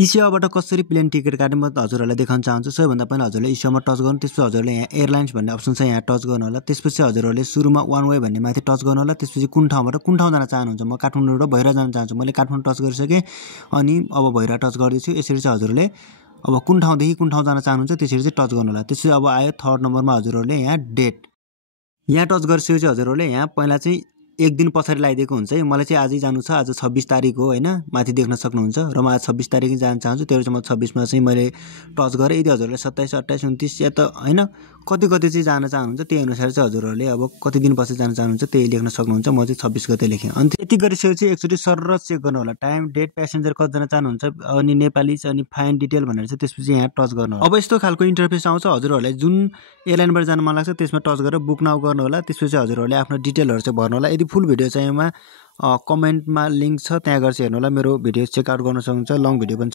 इसियोबाट कसरी plain ticket काट्ने म हजुरहरूलाई देखाउन चाहन्छु। सबैभन्दा पहिला हजुरले इसियोमा टच गर्नु, त्यसपछि हजुरले यहाँ एयरलाइन्स भन्ने अप्सन छ यहाँ टच गर्नु होला। त्यसपछि हजुरहरूले सुरुमा वान वे भन्ने माथि टच गर्नु होला। त्यसपछि कुन ठाउँबाट कुन ठाउँ जान चाहनुहुन्छ। म काठमाडौँबाट भैरवा जान चाहन्छु, मैले काठमाडौँ टच गरिसकेँ अनि अब भैरवा टच गर्दैछु। यसरी चाहिँ हजुरले अब कुन ठाउँदेखि कुन ठाउँ जान चाहनुहुन्छ त्यसरी चाहिँ टच गर्नु होला। त्यसपछि अब आयो थर्ड नम्बरमा हजुरहरूले यहाँ डेट, यहाँ टच गरिसकेपछि हजुरहरूले यहाँ पहिला चाहिँ एक दिन पछाडि लगाइदिएको हुन्छ है। मलाई चाहिँ आजै जानु छ, आज 26 तारिक हो हैन, माथि देख्न सक्नुहुन्छ। र म आज 26 तारिक जान चाहन्छु, त्यही चाहिँ म 26 मा चाहिँ मैले टच गरेँ। यदि हजुरले 27, 28, 29 या त हैन कति चाहिँ जान चाहनुहुन्छ त्यही अनुसार चाहिँ हजुरहरूले अब कति दिन पछि जान चाहनुहुन्छ त्यही लेख्न सक्नुहुन्छ। म चाहिँ 26 गते लेखेँ। अनि यति गरिसकेपछि एकचोटि सरर चेक गर्नु होला टाइम, डेट, प्यासेन्जर कतिजना चाहनुहुन्छ अनि नेपाली अनि फाइन डिटेल भनेर चाहिँ त्यसपछि यहाँ टच गर्नु होला। अब यस्तो खालको इन्टरफेस आउँछ। हजुरहरूलाई जुन एयरलाइनबाट जान मन लाग्छ त्यसमा टच गरेर बुक नाउ गर्नु होला। त्यसपछि हजुरहरूले आफ्नो डिटेलहरु चाहिँ भर्नु होला। यदि फुल भिडियो चाहिएमा कमेन्टमा लिंक छ त्यहाँ गएर हेर्नु होला। मेरो भिडियो चेक आउट गर्न सक्नुहुन्छ, लङ भिडियो पनि